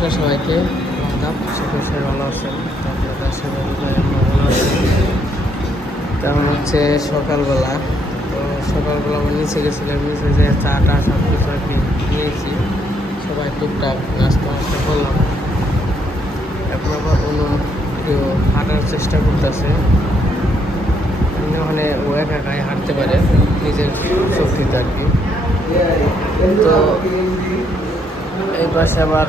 নমস্কার সবাইকে, আদাব। সবাই ভালো আছেন, ভালো আছেন। তেমন হচ্ছে সকালবেলা, তো সকালবেলা আমরা নিচে গেছিলাম, নিচে যে চাটা সব কিছু আর কি নিয়েছি, সবাই টুকটাক নাস্তা করলাম। এখন আবার অন্য কেউ হাঁটার চেষ্টা করতেছে, ওখানে ও একা একাই হাঁটতে পারে নিজের শক্তিতে আর কি। তো এই পাশে আবার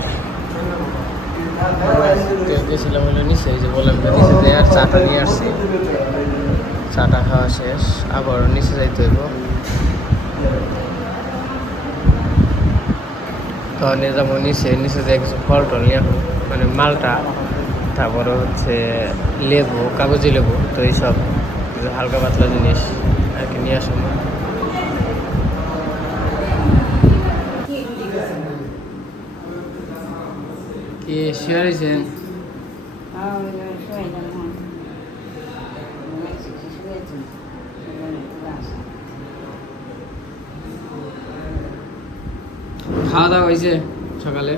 গেছিলাম হলো নিচে, যে বললাম যে নিচে দিয়ে আর চাটা নিয়ে আসছি, চাটা খাওয়া শেষ, আবার নিচে যাইতে হইব। তো নিয়ে যাবো নিচে দিয়ে কিছু ফল টল নিয়ে আসবো, মানে মালটা, তারপরে হচ্ছে লেবু, কাগজি লেবু, তো এইসব হালকা পাতলা জিনিস আর কি নিয়ে আসবো। কি শুয়ে রয়েছেন? খাওয়া দাওয়া হয়েছে সকালে?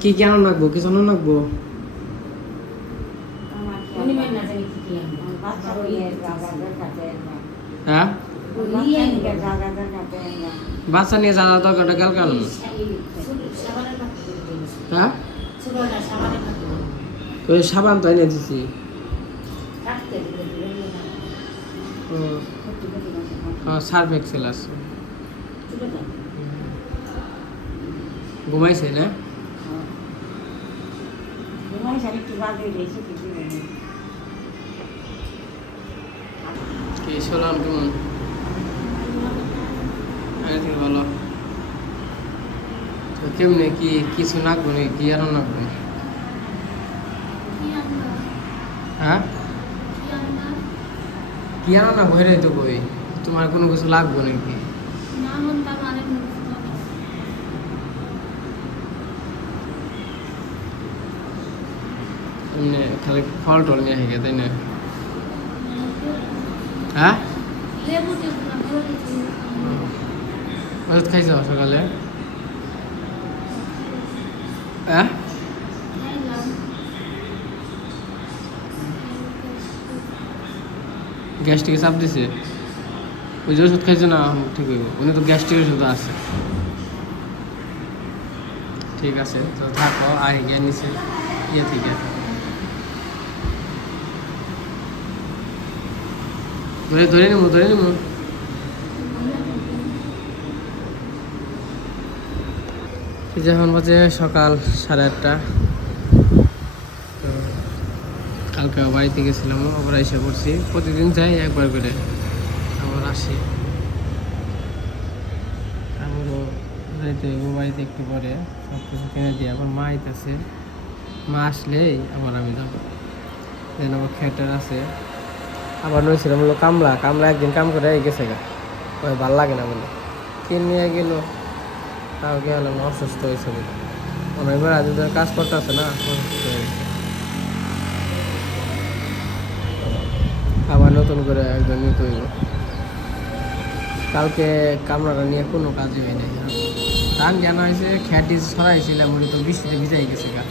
কি কি আনন্দ রাখবো, কিছু আনন্দ রাখবো? হ্যাঁ, বাচ্চা নিয়ে যাওয়া দরকারটা গেল কেন? হ্যাঁ, ওই সাবান তো এনে দিছি। সার্ফ এক্সেল আছে। ঘুমাইছে না? কি শোনান কেমন? ভালো। কেমনে কি কিছু নাকবো নাকি, কি আরো নাকবো? হ্যাঁ, কি আনো না ভয় তো কই, তোমার কোনো কিছু লাগবো নাকি? এমনি খালি ফল টল নিয়ে হেগে, তাই না? হ্যাঁ, ওষুধ খাইছ সকালে? হ্যাঁ, গ্যাস্ট্রিকে চাপ দিছে? ওই যে ওষুধ খাইছো না, ঠিক হইব। উনি তো গ্যাস্ট্রিক ওষুধ আছে। ঠিক আছে, তো থাকো, আই গিয়ে নিচে ইয়ে থেকে ধরে নেবো। যখন বাজে সকাল 8:30, তো কালকে বাড়িতে গেছিলাম, আবার এসে পড়ছি। প্রতিদিন যাই একবার করে, আবার আসি, আবারও যাইতে বাড়িতে একটু পরে সব কিছু কিনে দিই। আবার মা আইতেছে, মা আসলেই আবার আমি যাবো। দেন আবার খেটার আছে, আবার নইছিলাম হলো কামলা একদিন কাম করে গেছে গা, ওই ভাল লাগে না বলে কিনে নিয়ে গেল। তাও গেলাম, অসুস্থ হয়েছে বলে, অনেকবার আজ কাজ করতে আছে না, অসুস্থ হয়েছে। আবার নতুন করে একজন নিতে হইব। কালকে কামড়াটা নিয়ে কোনো কাজই হয় নাই। ধান জানা হয়েছে, খ্যাটি ছড়াইছিলাম, উনি তো বৃষ্টিতে ভিজাই গেছে গা,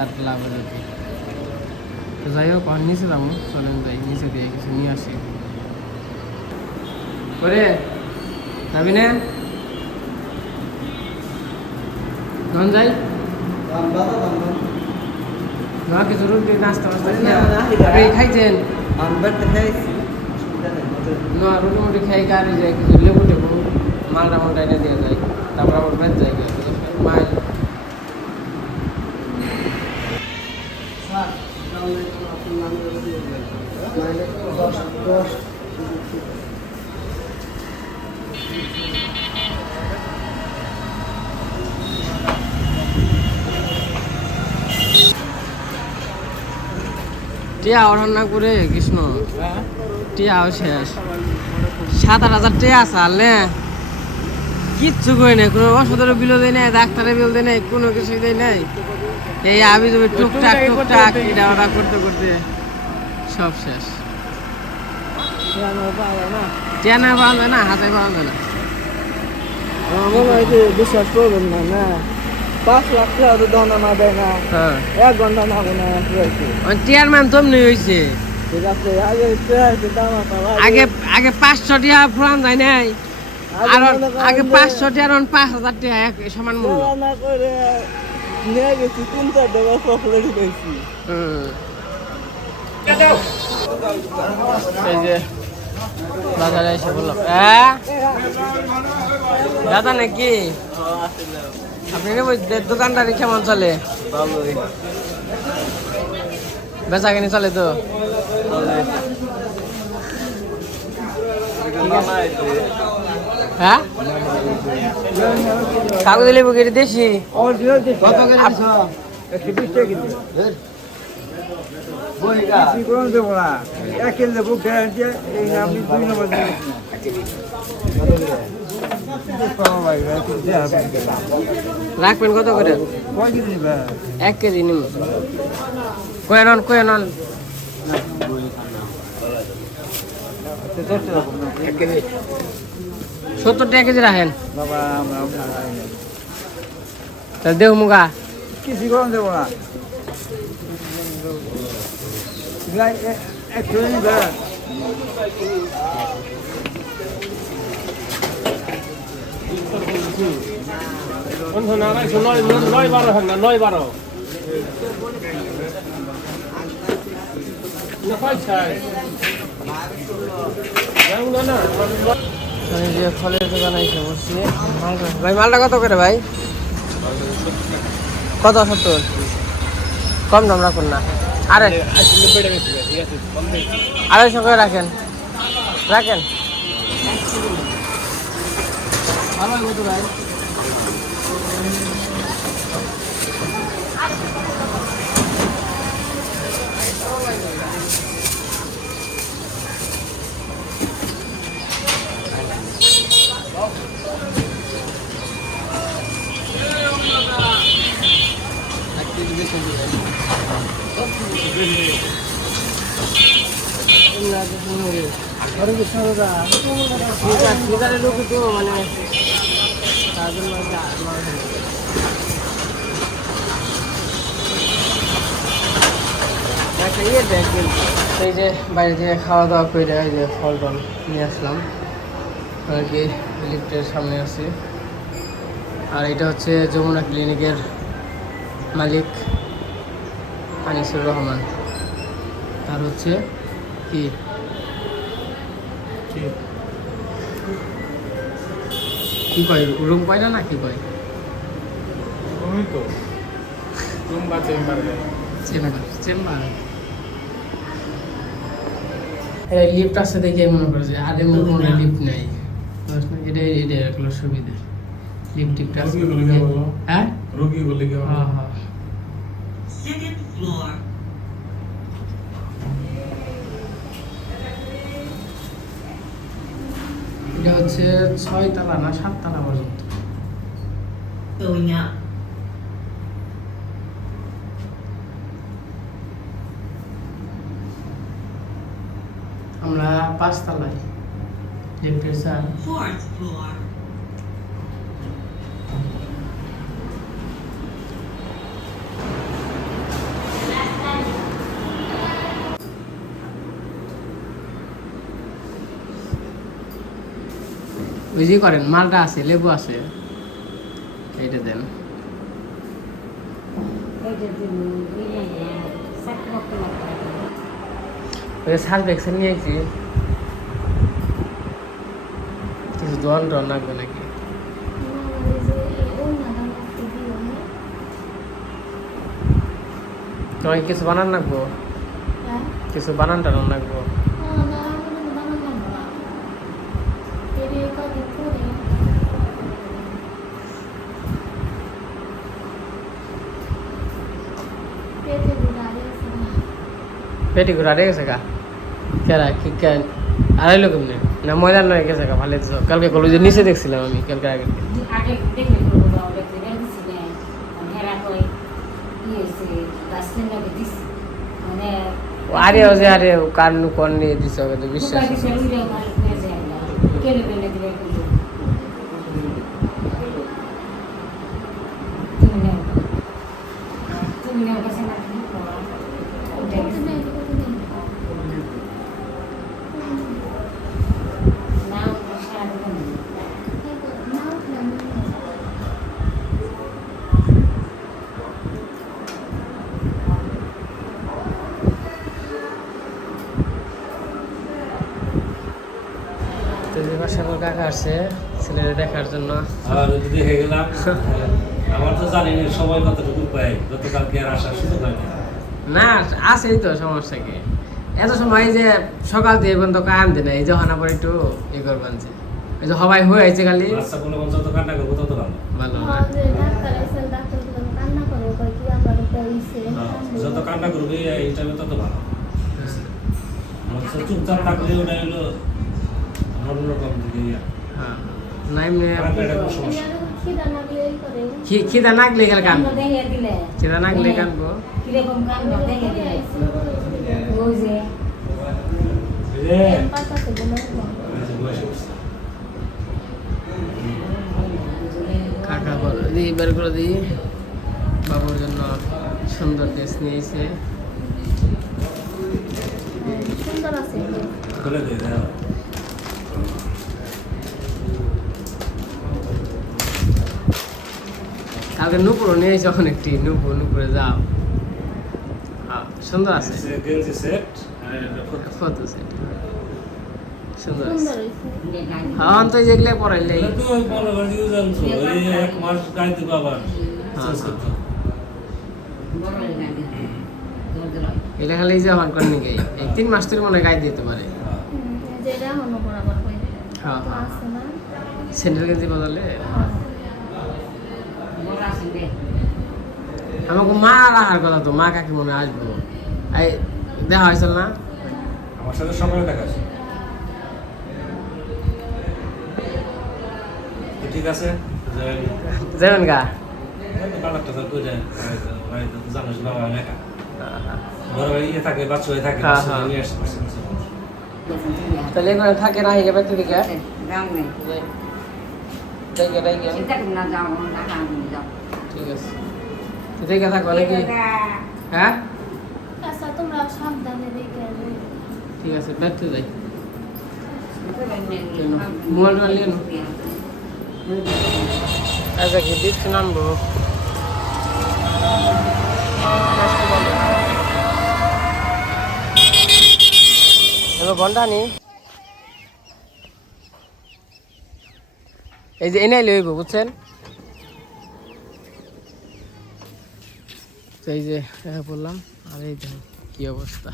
আর লাভ হলো কি। তো যাই হোক, নিচে যাবো, চলেন যাই নিচে দিয়ে কিছু নিয়ে আসি। করে যাবি না? ধন যাই কিছু রুটি নাস্তা খাইছেন? রুটি মুটি খাই, গাড়ি যায় কিছু লেবু টেবু মালটা এনে দিয়ে যায়, তারপর আবার বেঁচ যায় মাইল। টিয়া অরণ্য করে কৃষ্ণ, টিয়াও শেষ। 7-8 হাজার টিয়া আছে আনলে, কিচ্ছু করে নেই, কোনো ওষুধের বিলও দেয় নাই, ডাক্তারের বিল দেয় নাই, কোনো কিছুই দেয় নাই। এই আমি তুমি টুকটাক এটা ওটা করতে করতে সব শেষ। টিয়া না পাওয়া যায় না, হাতে পাওয়া যায় না। মনে হয় যে বিশ্বাস করবেন না না 5 লাখ টাকা তো দানা না দেয় না হ্যাঁ 1 ঘন্টা না কোনো হয়েছে চেয়ারম্যান তোমনি হয়েছে ঠিক আছে আগে পেঁয়াজের দাম আপনার আগে আগে 500 টাকা ফুরান যায় নাই আর আগে 500 টাকা আর 5000 টাকা এক সমান মূল্য না করে নিয়ে গেছি 3-4 টাকা চকলেট পেয়েছি এই যে বাজারে এসে বললাম দাদা নাকি আপনি দোকানদারি কেমন চলে ভালোই বেচা কিনি চলে তো হ্যাঁ কাগজ লেবু কেটে দেশি রাখবেন কত করে 1 কেজি নিম কয়ে নন 70 টাকা কেজি রাখেন তাহলে দেহ মুগা কিছু গরম দেবো না যে ফলের দোকানে এসে বসছি ভাই মালটা কত করে ভাই কত 70 কম দাম রাখুন না আরে 250 করে রাখেন ভালো কত ভাই লোক তো মানে তার জন্য এই যে বাইরে থেকে খাওয়া দাওয়া করে এই যে ফল টল নিয়ে আসলাম আর কি লিফটের সামনে আছি আর এটা হচ্ছে যমুনা ক্লিনিকের মালিক আনিসুর রহমান তার হচ্ছে কি কি কয় রুম কয় না কি কয় চেম্বার লিফট আছে দেখে মনে করছে আর এমন কোনো লিফট নেই এটা একটা সুবিধা লিফট টিফট আছে হ্যাঁ রোগী বলে কি হ্যাঁ হ্যাঁ সেকেন্ড ফ্লোর এটা হচ্ছে 6 তলা না 7 তলা পর্যন্ত going up আমরা 5 তলায় লিফটের স্যার 4th ফ্লোর বুঝি করেন মালটা আছে লেবু আছে এইটা দেন সার্ফ এক্সেল নিয়ে আইছি কিছু দোয়ান টোয়ান লাগবে নাকি তোমাকে কিছু বানান লাগবো কিছু বানান টানান লাগবো পেটি ঘুরা রে গেছে গা কেরা কি কেন আড়াইলো কেমনে না ময়দান নয় গেছে গা ভালো কালকে কলেজে নিচে দেখছিলাম আমি কালকে আগে আরে ওজে আরে কার নু কোন নিয়ে দিছ তো বিশ্বাস আসছে ছেলেদের দেখার জন্য। আর যদি দেখে গেলাম আমার তো জানি না সময় কতটুকু পাই, গতকালকে আর আসার সুযোগ হয় না। না আসেই তো, সমস্যা কি? এত সময় যে সকাল দিয়ে এখন তো কাম দিন এই যখন আবার একটু ই করবেন যে এই যে হবাই হয়ে আছে খালি আচ্ছা বলে যত কান্না করবো তত ভালো। ভালো না। যত কান্না করবে এই টাইমে তত ভালো। চুপচাপ থাকলে ওটা হলো অন্যরকম দিকে। হ্যাঁ না এমনি এটা কোনো সমস্যা না। খিদা নাগলে গেলে কানবো, খিদা নাগলে কানবো। এই যে, এই যে বয়সে বসছে। কাকা বলে দিই বের করে দিই, বাবুর জন্য সুন্দর ড্রেস নিয়েছে। খুলে দে দাও। কালকে নুপুরও নিয়েছে অনেকটি, নুপুরে যাও। হ্যাঁ সুন্দর আছে, গেঞ্জি সেট আর এটা ফটো। ফটো সেট সুন্দর আছে। হ্যাঁ তো যেগুলো পড়াইলে এটা তো মনে করি যে জানছো এই এক মাস গাইতে দিবা আবার চেঞ্জ করতে হবে। এটা খালি যে আমার করনি গাই এই 3 মাস ধরে মনে হয় গাই দিতে পারে। হ্যাঁ হ্যাঁ স্যান্ডেল গেঞ্জি বদলে আমাকে মা রাখার কথা, তো মা কাকে মনে আসবো এই দেখা হয়েছিল না? আমার সাথে সকালে দেখা আছে। তো ঠিক আছে যাবেন গা? কালারটা তো কইলে জানিস বাবা আমি একা বড় ভাই ইয়ে থাকে, বাচ্চা হয়ে থাকে, হ্যাঁ, হ্যাঁ। নিয়ে আসতে পারছি না। তাহলে এখানে থাকে না হিগে বেতে দিকে দেখে দেখে ঠিক আছে দেখে থাকবো নাকি? হ্যাঁ ঠিক আছে বেতে যাই। মোবাইল টোবাইল নিয়ে আচ্ছা কি বৃষ্টি নামবো? এবার ঘন্টা নি এই যে এনে লইব বুঝছেন, তো এই যে বললাম। আর এই দেখুন কি অবস্থা,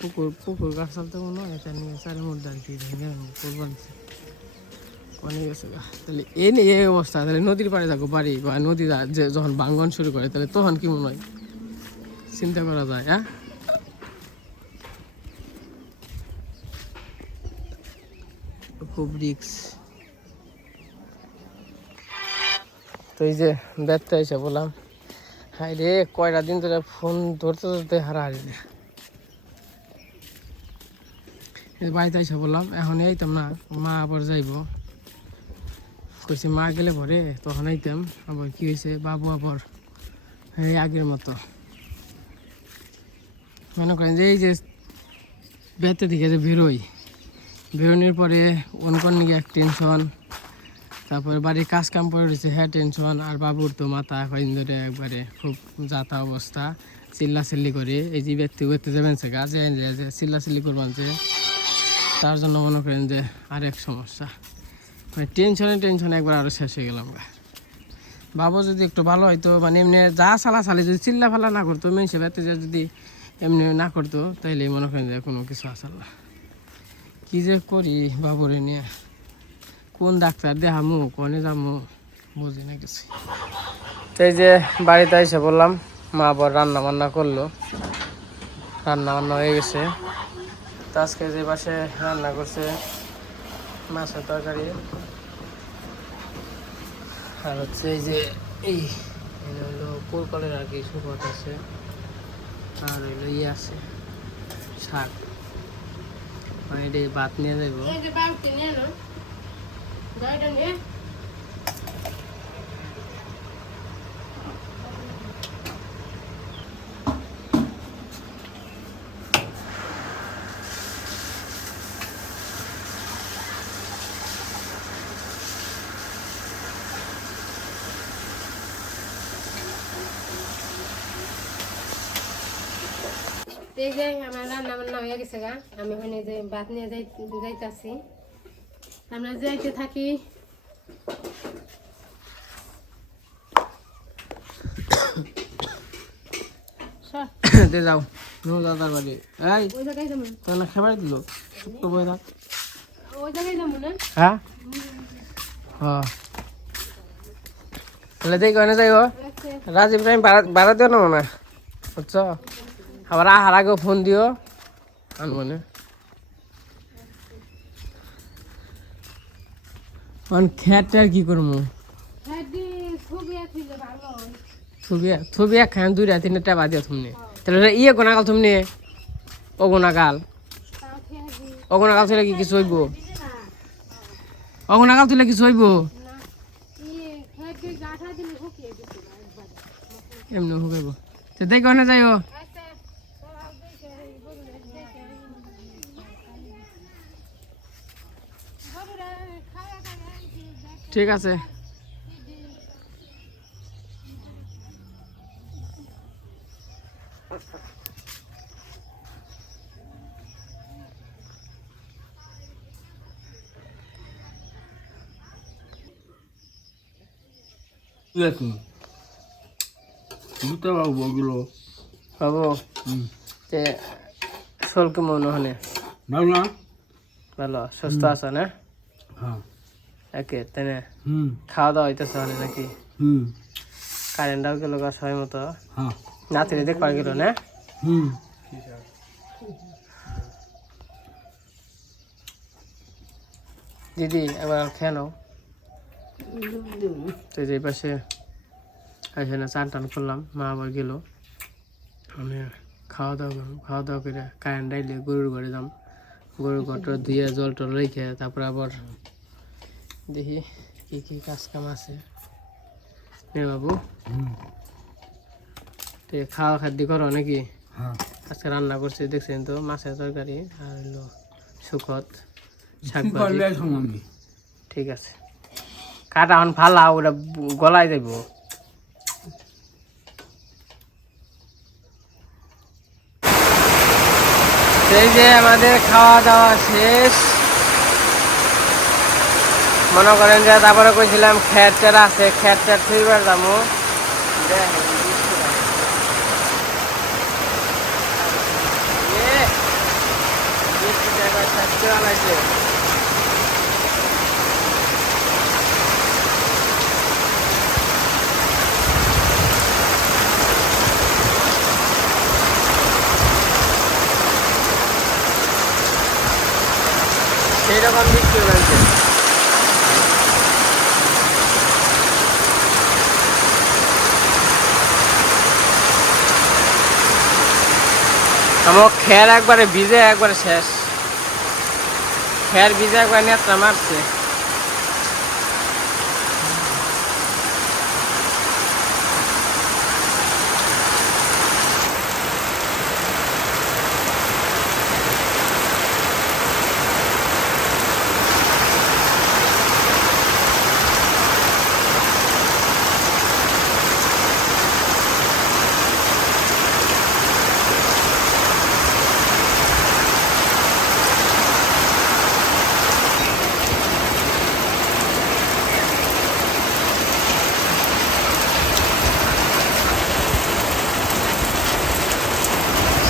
পুকুর পুকুর গাছ চলতে মনে হয় এটা নিয়ে চারের মধ্যে আর কি পুকুর বানছে অনেক গেছে গা। তাহলে এই অবস্থা, তাহলে নদীর পাড়ে থাকো বাড়ি বা নদী যখন ভাঙ্গন শুরু করে তাহলে তখন কি মনে হয় চিন্তা করা যায়? হ্যাঁ খুব রিক্স। তো এই যে ব্যর্থ এসে বললাম হাই রে কয়টা দিন ধরে ফোন ধরতে ধরতে হারাহারি না। বাড়িতে এসে বললাম এখন আইতাম না, মা আবার যাইব কইছে, মা গেলে পরে তখন আইতাম। আবার কি হয়েছে বাবু আবার এই আগের মতো মনে করেন যে এই যে বেতে দিকে যে বেরোনোর পরে অনকন নিয়ে এক টেনশন, তারপরে বাড়ির কাজ কাম করে রয়েছে হ্যাঁ টেনশন, আর বাবুর তো মাথা কদিন ধরে একবারে খুব যাতা অবস্থা, চিল্লাচিল্লি করে এই যে ব্যক্তি করতে যাবেন সে গাছে চিল্লাচিল্লি করবেন যে তার জন্য মনে করেন যে আরেক সমস্যা, মানে টেনশনে একবার আরও শেষ হয়ে গেলাম। বাবু যদি একটু ভালো হয়তো, মানে এমনি যা চালাচালি যদি চিল্লা ফালা না করতো, মেয়ে ব্যক্তি যদি এমনি না করতো তাইলে মনে করেন যে কোনো কিছু আসল না। কী যে করি বাবুরে নিয়ে, কোন ডাক্তার দেখামু কোনে যামু বুঝি না কিছু। তো এই যে বাড়িতে এসে বললাম মা আবার রান্না বান্না করলো, রান্না বান্না হয়ে গেছে। তো আজকে যে পাশে রান্না করছে মাছের তরকারি, আর হচ্ছে এই যে এই হলো কোরকলের আর কি সুপট আছে, আর হইলো ইয়ে আছে শাক, মানে এটা ভাত নিয়ে যাইব। এই যে আমার রান্না বান্না হয়ে গেছে গা, আমি ওখানে যে ভাত নিয়ে যাইতাছি, আমরা যাইতে থাকি। দে যাও নো দাদার বাড়ি এই ওই জায়গায় যাবো, তাহলে খাবার দিল তো বই থাক ওই জায়গায় যাবো না। হ্যাঁ হ্যাঁ তাহলে দেখি ওখানে যাইব রাজীব টাইম বাড়া দিও না মনে বুঝছো আবার আহার আগেও ফোন দিও আনবনে খেয়ারটার কি করবো ছবি এক খান 2 রাত 3টা বাদিও তুমি তাহলে ইয়ে গোনাকাল তুমি অগুণাকাল অগুণাকাল ছিল কি কিছু হইব অগুণাকাল তুলে কিছু হইব এমনি হুকাইব তো দেখো না যাইও ঠিক আছে দুটো বাবু ওগুলো বাবু তে শোল কেমন ওখানে ভালো না ভালো সুস্থ আছো না হ্যাঁ একে তেনে হুম খাওয়া দাওয়া হইতেছে ওখানে নাকি হুম কারেন্টটাও গেল গা সময় মতো হ্যাঁ নাতিনি দেখবার গেল না হুম দিদি একবার খেয়ে নাও তো যে পাশে এখানে চান টান করলাম মা আবার গেল আমি খাওয়া দাওয়া করে কারেন্ট ডাইলে গরুর ঘরে যাম গরুর ঘরটা ধুয়ে জল টল রেখে তারপরে আবার দেখি কি কি কাজ কাম আছে নে বাবু তো খাওয়া খাদ্য করো নাকি হ্যাঁ আজকে রান্না করছি দেখছেন তো মাছের তরকারি আর হলো শুকত শাক কি করলে আমি ঠিক আছে কাটা হন ফালা ওটা গলায় দেব সেই যে আমাদের খাওয়া দাওয়া শেষ মনে করেন যে তারপরে কইছিলাম খের টের আছে খের টের থইবার যাবো সেইরকম বৃষ্টি হয়েছে আমার খের একবারে ভিজে একবারে শেষ খের ভিজে একবার নেত্রা মারছে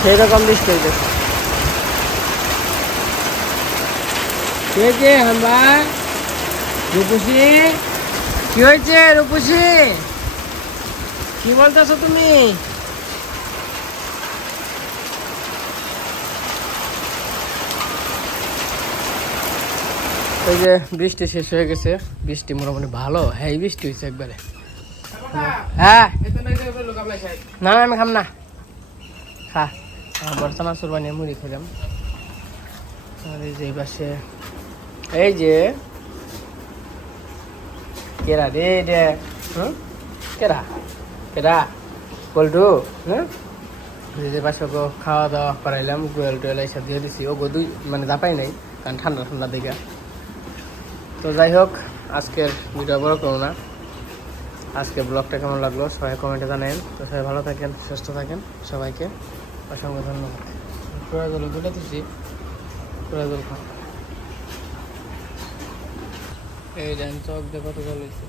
সেইরকম বৃষ্টি হইতেছে কে কে হাম্বা রূপসী কি হয়েছে রূপসী কি বলতেছো তুমি ওই যে বৃষ্টি শেষ হয়ে গেছে বৃষ্টি মোটামুটি ভালো হ্যাঁ বৃষ্টি হয়েছে একবারে হ্যাঁ না আমি খাম না খা বর্তমান সুরবানিয়ে মুড়ি খেলাম আর এই যে পাশে এই যে কেরা রে রে কেরা কেরা গোল্ডু হ্যাঁ যে পাশে গো খাওয়া দাওয়া করাইলাম গোয়েল টোয়েল এইসব দিয়ে দিছি ও গো দুই মানে দাপাই নাই কারণ ঠান্ডা ঠান্ডা দিকে তো যাই হোক আজকের ভিডিও বড় করো না আজকে ব্লগটা কেমন লাগলো সবাই কমেন্টে জানাবেন তো সবাই ভালো থাকেন সুস্থ থাকেন সবাইকে অসংখ্য ধন্যবাদ পুরা জল গুলে দিছি পুরা জল খা এই দেন চক দিয়ে কত জল হয়েছে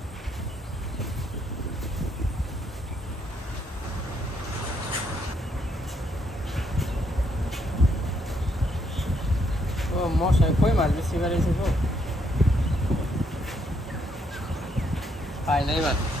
ও মশাই কই মাছ বেশি বেড়েছে গো পাই নাই মাছ